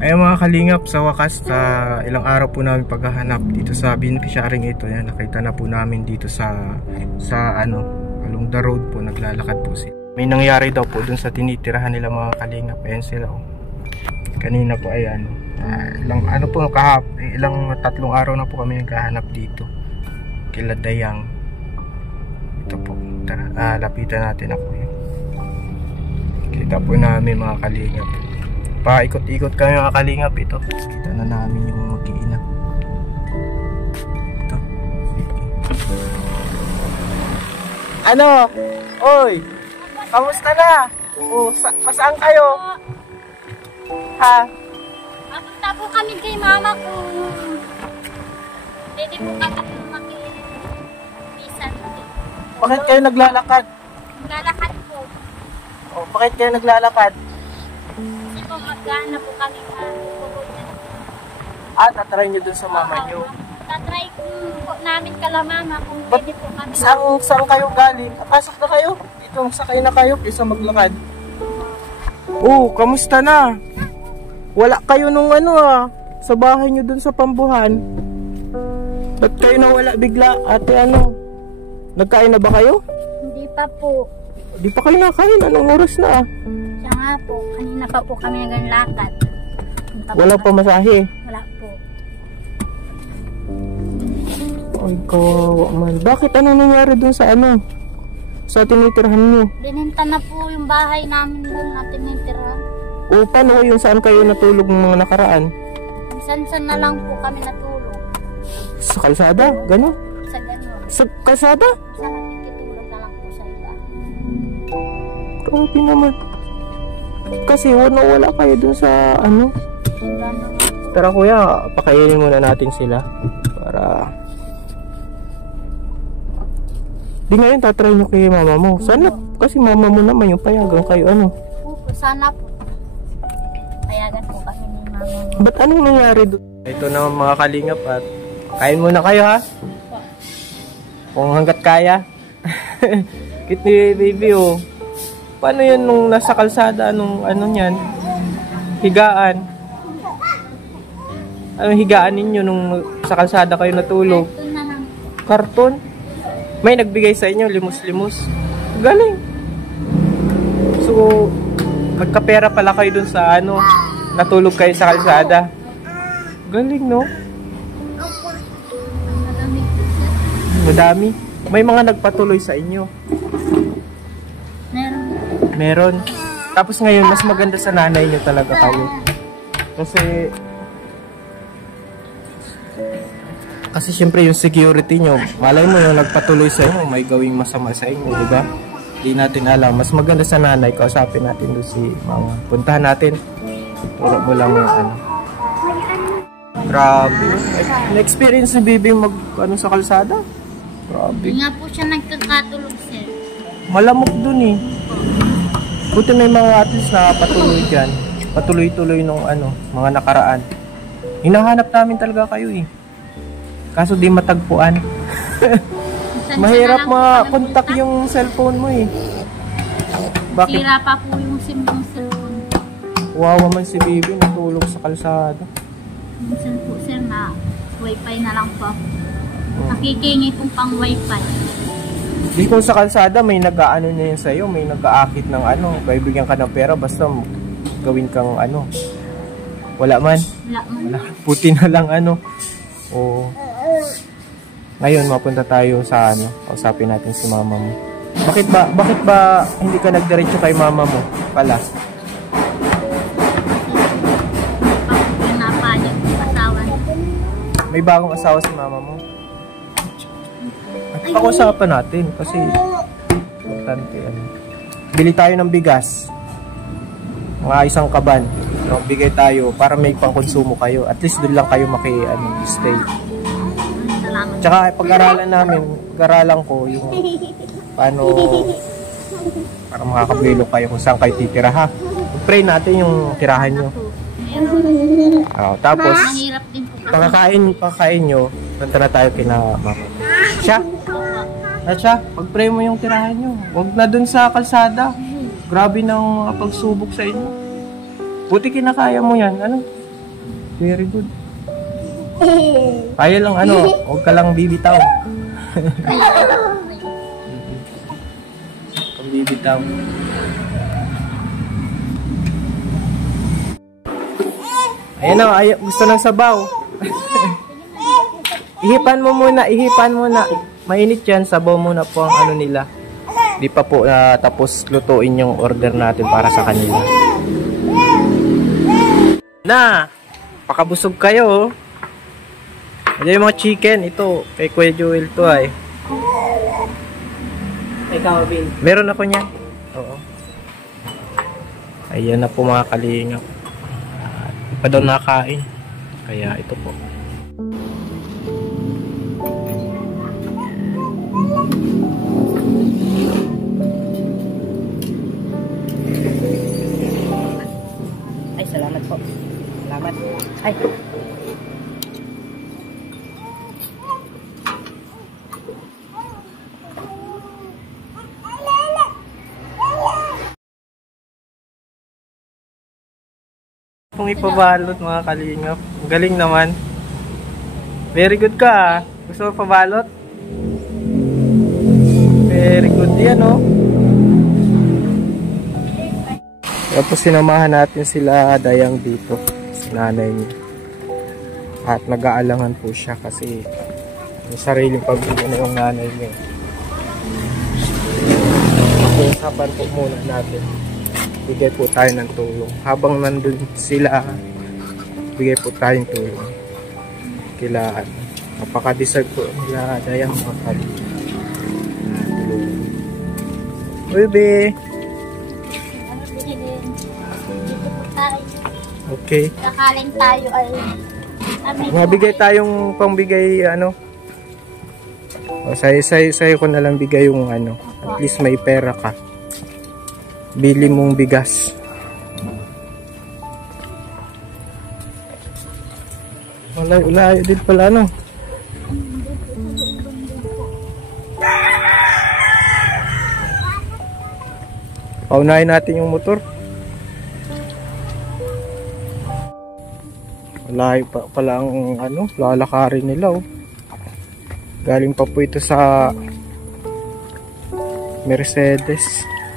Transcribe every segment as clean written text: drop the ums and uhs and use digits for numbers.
Ayun mga kalingap, sa wakas sa ilang araw po namin paghahanap dito sa beneficiarying ito, yan, nakita na po namin dito sa ano, along the road po, naglalakad po sila. May nangyari daw po dun sa tinitirahan nila mga kalingap. Ayan sila oh. Kanina po ayan, ilang ano po ilang tatlong araw na po kami naghahanap dito kila Dayang. Ito po, tara, lapitan natin ako yun. Kita po namin mga kalingap. Paikot-ikot kami mga kalingap ito. Kita na namin yung mag-iina. Ito. Ano? Oy! Kamusta na? Oh, saan kayo? Ha? Papunta po kami kay mama ko. Pwede po kami makipisan. Bakit kayo naglalakad? Naglalakad po. Oh, bakit kayo naglalakad? Kasi po magkana po kami Tatry nyo dun sa mama nyo. Tatry po namin kala mama kung pwede po kami. Saan kayo galing? Pasok na kayo. Dito, sakay na kayo. Kaysa maglakad. Oh, kamusta na? Wala kayo nung sa bahay nyo dun sa Pambuhan. Ba't kayo nawala bigla? Ate, nagkain na ba kayo? Hindi pa po. Di pa kayo nakain? Anong oras na? Siya nga po, kanina pa po kami naglalakad. Wala pa masahe? Wala po. Ay, kawawa man. Bakit anong nangyari dun sa sa tinitirahan nyo? Bininta na po yung bahay namin doon na tinitirahan. O paano yung saan kayo natulog ng mga nakaraan? Minsan na lang po kami natulog. Sa kalsada? Gano'n? Sa gano'n. Sa kalsada? Sa nakikitulog na lang po sa iba. Grabe naman. Kasi wala kayo dun sa Tara kuya, pakainin muna natin sila. Para di ngayon tatry nyo kay mama mo. Sana, kasi mama mo naman yung payagan kayo Opo, sana po. Payagan po kami ni mama mo. Ba't anong nangyari doon? Ito naman mga kalingap at kain muna kayo ha? Kung hanggat kaya. Cute ni baby oh. Paano yun nung nasa kalsada? Anong nyan? Higaan. Anong higaan ninyo nung sa kalsada kayo natulog? Karton? May nagbigay sa inyo, limos-limos. Galing. So, magkapera pala kayo dun sa natulog kayo sa kalsada. Galing, no? Madami. May mga nagpatuloy sa inyo. Meron. Tapos ngayon, mas maganda sa nanay nyo talaga kayo. Kasi syempre yung security nyo, malay mo yung nagpatuloy sa inyo, may gawing masama sa inyo, di ba? Hindi natin alam. Mas maganda sa nanay, kausapin natin doon si mama. Puntahan natin. Turo mo lang yung Grabe. Na-experience ni Bibi sa kalsada? Grabe. Hindi nga po siya nagkakatulog, sir. Malamok dun eh. Buti may mga at least na patuloy dyan. Patuloy-tuloy nung mga nakaraan. Hinahanap namin talaga kayo eh. Kaso di matagpuan. Mahirap ma-contact yung cellphone mo eh. Bakit? Sira pa po yung SIM ng cellphone. Wawa man si Bibi, natulog sa kalsada. Minsan po sir na wifi na lang po. Nakikingi pong pang wifi. Di kung sa kalsada may nag-aano niya yun sa'yo, may nag-aakit ng bibigyan ka ng pera basta gawin kang wala man. Wala. Puti na lang O ngayon mapunta tayo sa kausapin natin si mama mo. Bakit ba hindi ka nagdiretso kay mama mo pala? Pinapayag yung asawa. May bagong asawa si mama mo? At pag-usapan natin kasi importante bili tayo ng bigas. Mga isang kaban. Bigay tayo para may pangkonsumo kayo. At least doon lang kayo stay. Tsaka pag-aralan ko yung paano para makakabilo kayo kung saan kayo titira ha. Pray natin yung tirahan nyo. Tapos pagkakain nyo, punta na tayo kina mama. Siya, pag-pray mo yung tirahan nyo. Huwag na dun sa kalsada. Grabe nang pagsubok sa inyo. Buti kinakaya mo yan. Very good. Kaya lang ano, huwag ka lang bibitaw. Huwag bibitaw. Ayan o, gusto ng sabaw. Ihipan mo muna, ihipan muna. Mainit yan, sabaw muna po ang ano nila. Di pa po tapos lutuin yung order natin para sa kanila. Na, pakabusog kayo. Ayan yung mga chicken, ito, kay Kuya Joel to ay. Ikaw, Bin. Meron ako niyan. Oo. Ayan na po mga kalingap. Di pa daw nakain. Kaya ito po. Ay, salamat po. Salamat. Ay. Kung ipabalot mga kalingap. Galing naman. Very good ka. Gusto mo pabalot? Very good yan oh. Tapos sinamahan natin sila Dayang dito. Si nanay niya. At nag-aalangan po siya kasi may sariling pamilya na yung nanay niya. Pag-uusapan po muna natin. Bigay po tayo ng tulong. Habang nandun sila, bigay po tayong tulong. Kailangan. Napaka-deserve po nila Dayang mga kalingap. Tulong. Baby! Okay. Kakaling tayo ay Mabigay tayong pangbigay ano. O sayo ko na lang bigay yung ano. At least may pera ka. Bili mong bigas. Wala din pala ano. Paunahin natin yung motor. Layo pa pala ang ano, lalakarin nila oh. Galing pa po ito sa Mercedes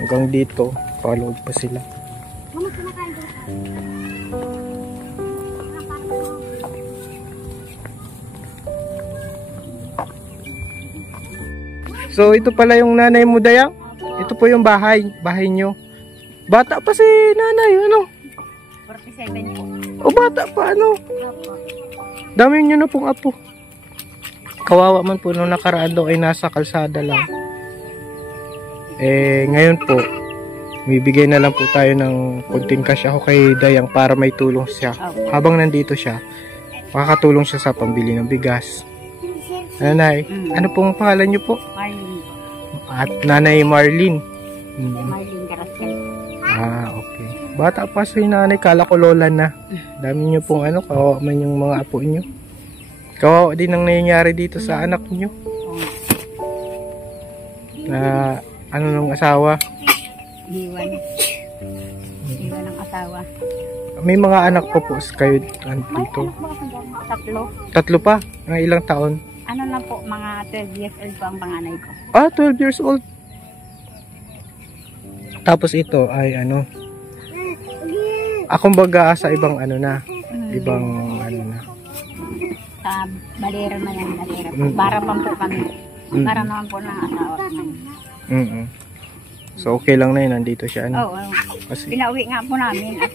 hanggang dito, paloob pa sila. So ito pala yung nanay mo Dayang. Ito po yung bahay nyo. Bata pa si nanay, ano? 47 po. O bata pa ano? Dami nyo na pong apo. Kawawa man po nung nakaraan daw ay nasa kalsada lang. Eh ngayon po, bibigay na lang po tayo ng konting cash ako kay Dayang para may tulong siya. Habang nandito siya, makakatulong siya sa pambili ng bigas. Nanay, ano pong pangalan nyo po? Marlene. At Nanay Marlene. Marlene Carasel. Ah, okay. Bata pa si nanay, kala ko lola na. Dami nyo pong ano, kawawa man yung mga apo nyo. Kawawa din ang nangyayari dito sa anak nyo. Na ano nung asawa? Iwan ng asawa. May mga anak pa po kayo dito. Tatlo. Tatlo pa? Mga ilang taon? Ano na po, mga 12 years old po ang panganay ko. Ah, 12 years old. Tapos ito ay ano, akong baga sa ibang ano na, ibang ano na. Sa balera na yan, balera po. Para pa po kami. Para naman po ng asawa namin. So okay lang na yun, nandito siya ano. Oo, Kasi, pinauwi nga po namin at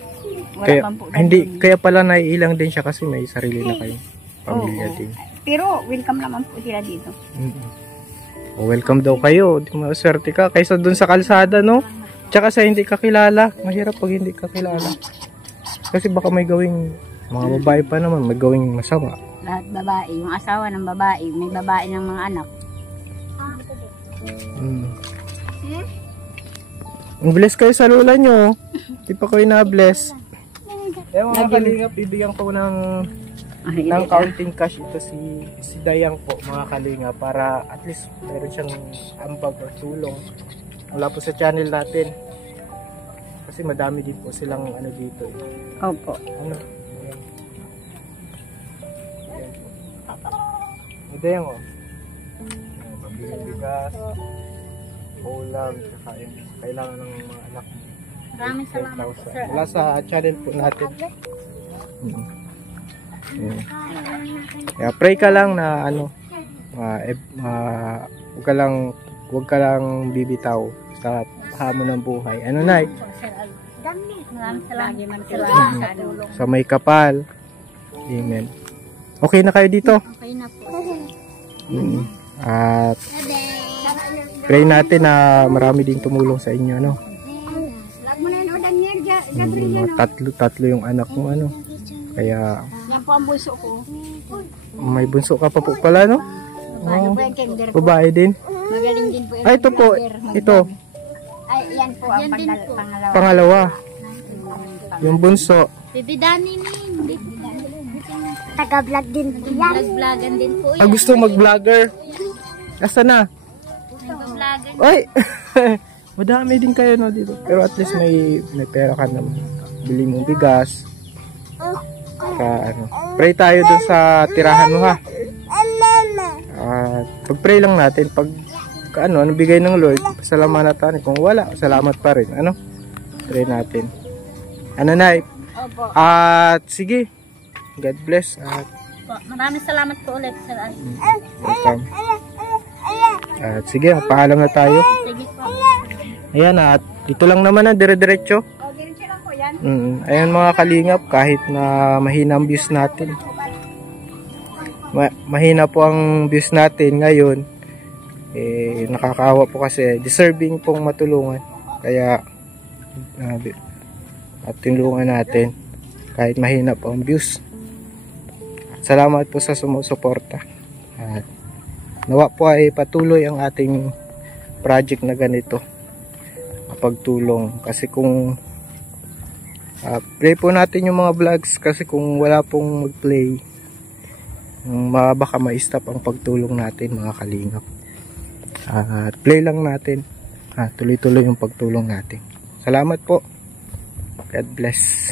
wala kaya, pang po. hindi, kaya pala naiilang din siya kasi may sarili na kayong pamilya din. Pero welcome naman po sila dito. Welcome daw kayo. Di maswerte ka kaysa dun sa kalsada, no? Tsaka sa hindi kakilala. Mahirap pag hindi kakilala. Kasi baka may gawing, mga babae pa naman, may gawing masama. Lahat babae. Yung asawa ng babae. May babae ng mga anak. Bless kayo sa lula nyo. Di pa kayo na-bless. Yung mga kalingap, bibigyan ko ng counting cash ito si Dayang po, mga kalinga, para at least meron siyang ambag or tulong wala po sa channel natin kasi madami din po silang ano dito Opo. ano, Ito yan o. Pabiling bigas, ulam, saka yung kailangan ng mga anak mo. Maraming salamat po, sir. Mula sa channel po natin. Kaya pray ka lang na ano, huwag ka lang bibitaw sa hamon ng buhay. Ano na Maraming salamat. sa may kapal. Amen. Okay na kayo dito? Okay na po. At pray natin na marami din tumulong sa inyo, no? Tatlo yung anak mo, ano? Kaya Yan po ang bunso ko. may bunso ka pa po pala, no? Babae po yung kinder ko. Babae din. Magaling din po yung Ay, ito po. Ito. Ay, yan po ang Yan din po. pangalawa. Pangalawa. Yung bunso. Bibi Dani nin. Taga-vlog din po yan. Vlog-vlogan din po yan. Gusto mag-vlogger. Asa na? Nag-vlogan. Ay! Madami din kayo, no, dito. Pero at least may pera ka naman. Bili mong bigas. Ano. Pray tayo dun sa tirahan mo, ha? At pag-pray lang natin. Pag ano bigay ng Lord, pasalamatan. Kung wala, salamat pa rin. Ano? Pray natin. Ano na? At sige. God bless. At Maraming salamat po ulit, sir. welcome. At sige, paalam na tayo. Sige po. Ayan, at dito lang naman ang dire-diretso. Diretso lang po yan. Ayan mga kalingap, kahit na mahina ang views natin. Mahina po ang views natin ngayon. Nakakaawa po kasi deserving pong matulungan. Kaya at tinulungan natin kahit mahina po ang views. Salamat po sa sumusuporta. At nawa po ay patuloy ang ating project na ganito. Pagtulong kasi kung play po natin yung mga vlogs kasi kung wala pong mag-play baka ma-stop ang pagtulong natin mga kalingap. Play lang natin, tuloy-tuloy yung pagtulong natin. Salamat po. God bless.